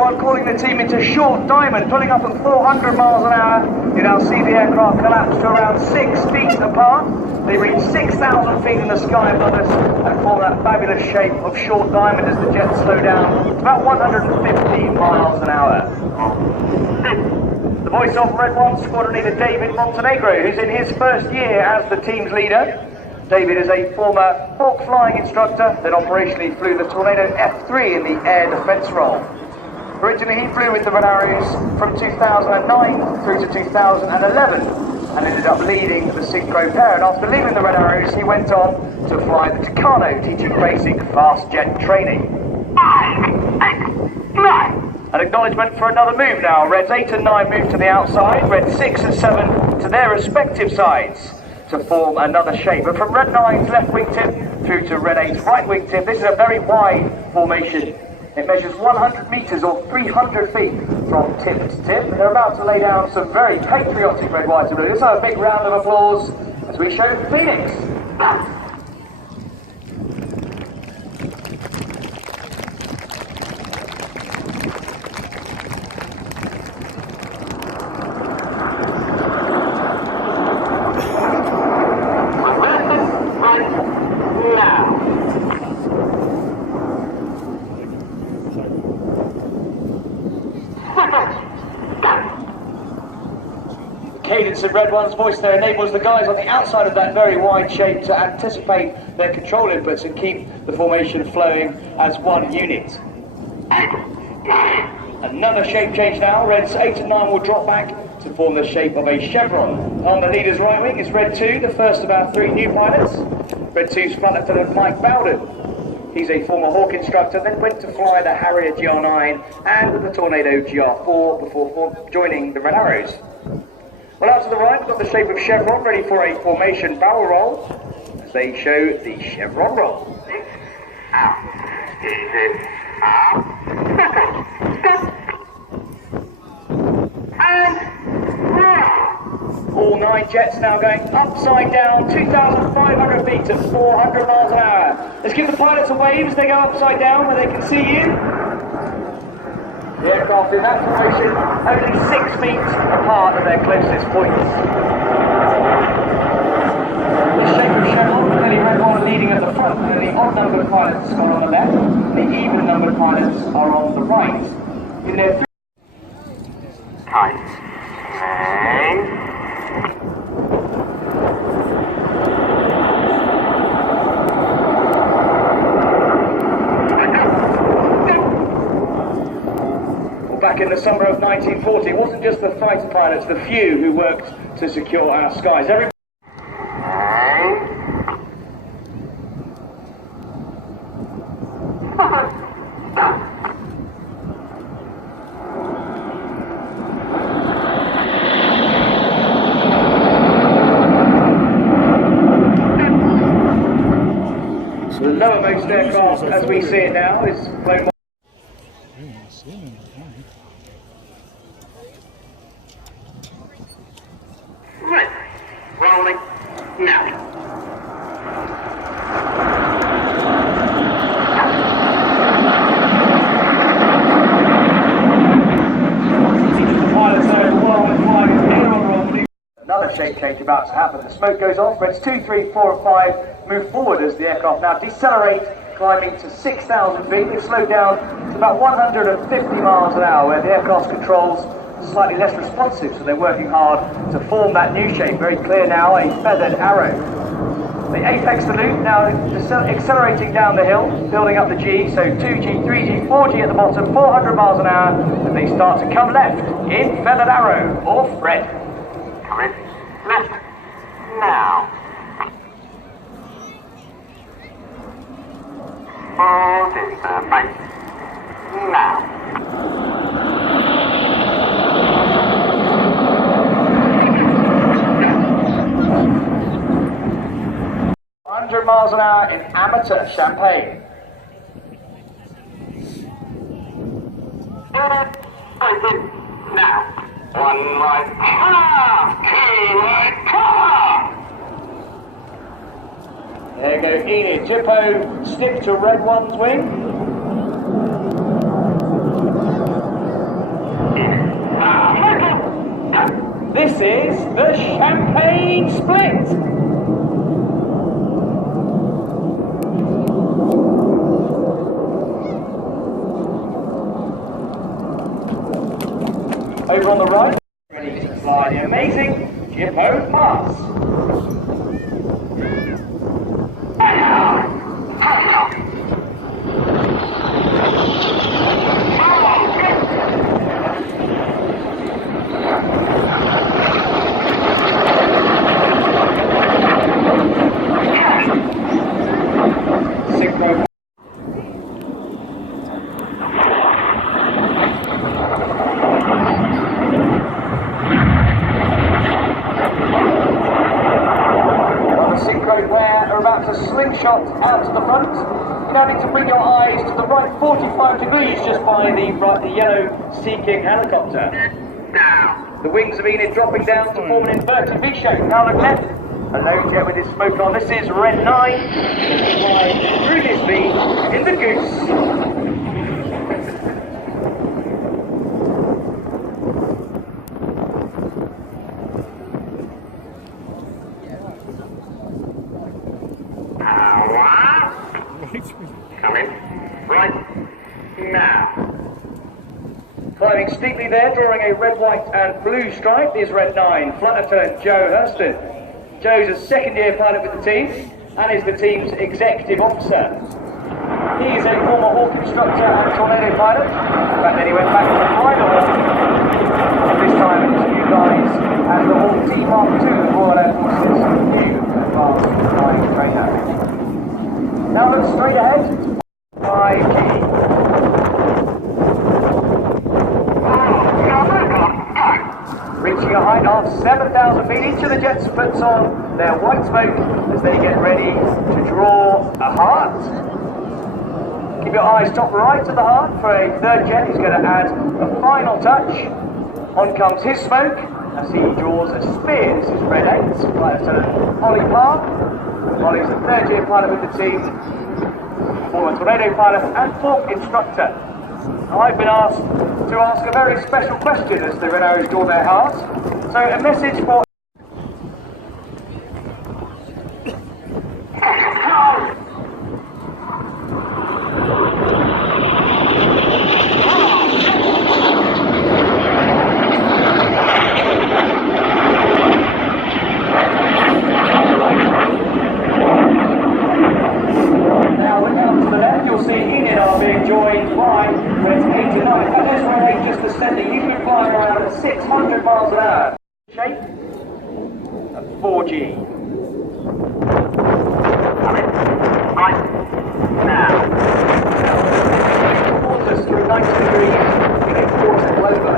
One calling the team into short diamond, pulling up at 400 miles an hour. You now see the aircraft collapse to around 6 feet apart. They reach 6,000 feet in the sky above us and form that fabulous shape of short diamond as the jets slow down to about 150 miles an hour. The voice of Red 1 Squadron Leader David Montenegro, who's in his first year as the team's leader. David is a former Hawk flying instructor that operationally flew the Tornado F3 in the air defense role. Originally he flew with the Red Arrows from 2009 through to 2011 and ended up leading the Synchro pair, and after leaving the Red Arrows he went on to fly the Tucano, teaching basic fast jet training. An acknowledgement for another move now. Reds 8 and 9 move to the outside, Reds 6 and 7 to their respective sides to form another shape. But from Red 9's left wingtip through to Red 8's right wingtip, this is a very wide formation. It measures 100 metres or 300 feet from tip to tip. They're about to lay down some very patriotic red, white and blue. Let's have a big round of applause as we show Phoenix. Cadence of Red 1's voice there enables the guys on the outside of that very wide shape to anticipate their control inputs and keep the formation flowing as one unit. Another shape change now. Reds 8 and 9 will drop back to form the shape of a chevron. On the leader's right wing is Red 2, the first of our 3 new pilots. Red 2's Flight Lieutenant Mike Bowden. He's a former Hawk instructor, then went to fly the Harrier GR9 and the Tornado GR4 before joining the Red Arrows. Well, out to the right, we've got the shape of chevron, ready for a formation barrel roll, as they show the chevron roll. All 9 jets now going upside down, 2,500 feet at 400 miles an hour. Let's give the pilots a wave as they go upside down where they can see you. The aircraft in that formation only 6 feet apart at their closest points. The shape of chevron, clearly Red 1 leading at the front, and the odd numbered pilots are on the left, and the even numbered pilots are on the right. In their Back in the summer of 1940, it wasn't just the fighter pilots, the few who worked to secure our skies. So the lowermost aircraft, as we see it now, is flown. Right, rolling now. Another shape change about to happen. The smoke goes off. Reds 2, 3, 4 and 5 move forward as the aircraft now decelerate, climbing to 6,000 feet. They slow down to about 150 miles an hour, where the aircraft's controls are slightly less responsive, so they're working hard to form that new shape. Very clear now, a feathered arrow. They apex the loop, now accelerating down the hill, building up the G, so 2G, 3G, 4G at the bottom, 400 miles an hour, and they start to come left in feathered arrow, off red. Coming left now. 40 base now. 100 miles an hour in amateur Champagne. Now. 1 right half, 2 right half. There you go, Enid. Jippo, stick to Red 1's wing. This is the Champagne Split. Over on the right, ready to fly the amazing Jippo Pass. Synchro. Where are about to slingshot out to the front. You now need to bring your eyes to the right 45 degrees just by the yellow Sea King helicopter. The wings of Enid dropping down to form an inverted V shape. Now look left, a low jet with his smoke on. This is Red 9, flying through this V in the Goose. Coming right now. Climbing steeply there, drawing a red, white and blue stripe is Red 9, Flight Lieutenant Joe Hurston. Joe's a second-year pilot with the team and is the team's executive officer. He is a former Hawk instructor and Tornado pilot. In fact, then he went back to fly the Hawk. This time it was you guys and the Hawk T Mark II of Royal Air Force's new advanced flying trainer. Now look straight ahead. 5G. Reaching a height of 7,000 feet, each of the jets puts on their white smoke as they get ready to draw a heart. Keep your eyes top right of the heart for a third jet who's going to add a final touch. On comes his smoke as he draws a spear. This is Red 8, Flight Lieutenant Ollie Parr. Ollie's a third-year pilot with the team, former Tornado pilot and Hawk instructor. I've been asked to ask a very special question as the Red Arrows draw their heart. So a message for... Now look out to the left, you'll see Enid are being joined by Reds 8 and 9. And there's Red 8 just descending. You can fly around at 600 miles an hour. Shape and 4G. Right now. Quarters through 90 degrees in a quarter clover.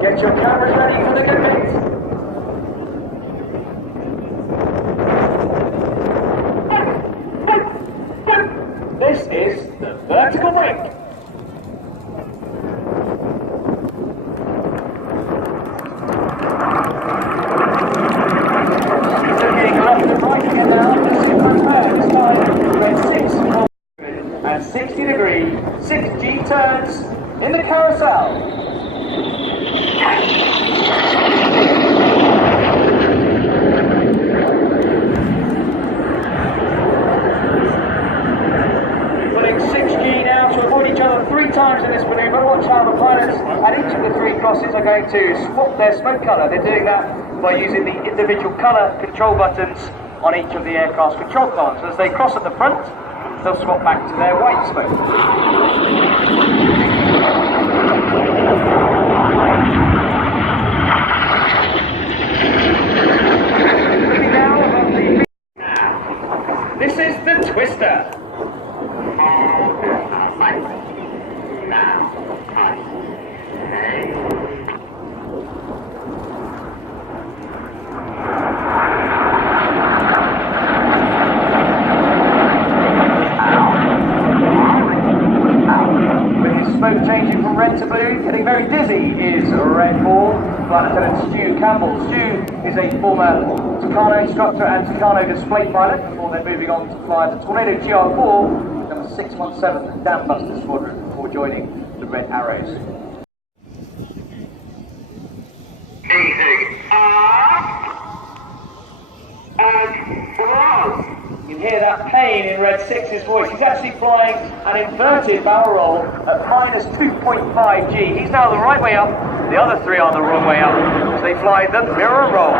Get your cameras ready for the debate. This is the vertical brake. Looking left and right again now, just confirm this time, red 6 and 60 degree, 6G turns in the carousel. Putting 6G now to avoid each other 3 times in this manoeuvre. Watch how the pilots at each of the 3 crosses are going to swap their smoke colour. They're doing that by using the individual colour control buttons on each of the aircraft's control columns. As they cross at the front, they'll swap back to their white smoke. This is the Twister. With his smoke changing from red to blue, getting very dizzy is Red 4, Flight Lieutenant Stu Campbell. Stu is a former Tucano instructor and Tucano display pilot before they're moving on to fly the Tornado GR4, number 617th Dam Buster Squadron before joining the Red Arrows. Easy. You can hear that pain in Red 6's voice. He's actually flying an inverted barrel roll at minus 2.5 G. He's now the right way up, the other three are the wrong way up as they fly the mirror roll.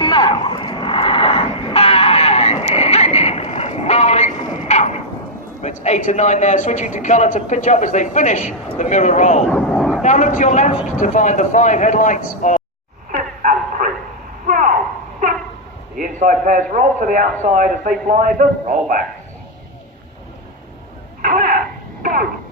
Now. Rolling out. It's 8 and 9 there, switching to colour to pitch up as they finish the mirror roll. Now look to your left to find the 5 headlights of And 3. Roll. the inside pairs roll to the outside as they fly the rollbacks. Clear. Go.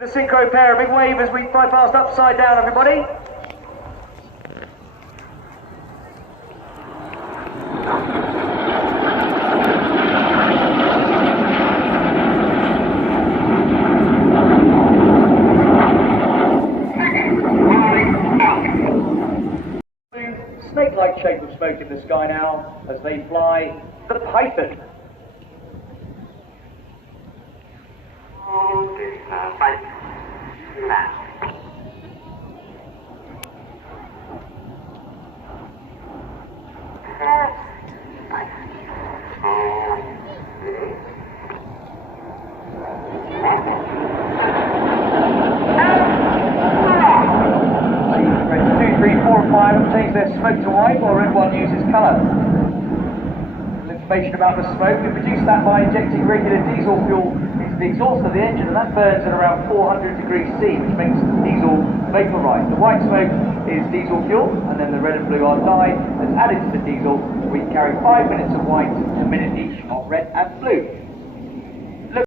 The synchro pair, a big wave as we fly past upside down, everybody. Snake-like shape of smoke in the sky now as they fly the Python. Now. Reds 2, 3, 4 and 5 have changed their smoke to white while red 1 uses colour. Information about the smoke, we produce that by injecting regular diesel fuel into the exhaust of the engine, and that burns at around 400 degrees C, which makes the diesel vaporise. The white smoke is diesel fuel, and then the red and blue are dye that's added to the diesel. We carry 5 minutes of white, a minute each of red and blue. Look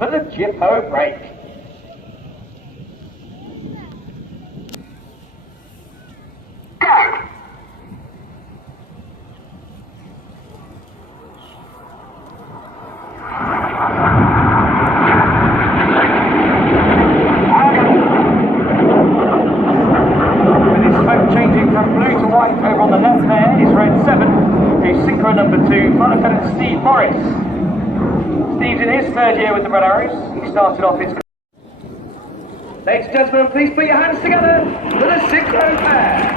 for the Jippo brake. Changing from blue to white over on the left there is Red 7, who's synchro number 2, Flight Lieutenant Steve Morris. Steve's in his 3rd year with the Red Arrows. He started off his... Ladies and gentlemen, please put your hands together for the synchro pair.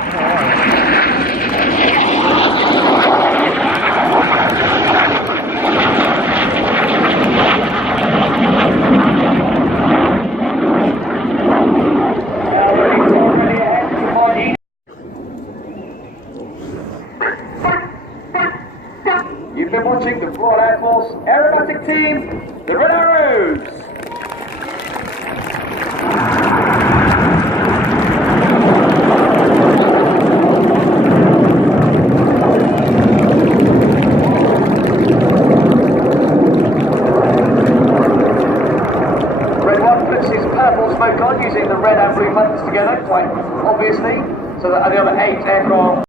You've been watching the Royal Air Force Aerobatic Team, the Red Arrows. Red 1 puts his purple smoke on using the red and blue buttons together, quite obviously, so that the other 8 aircraft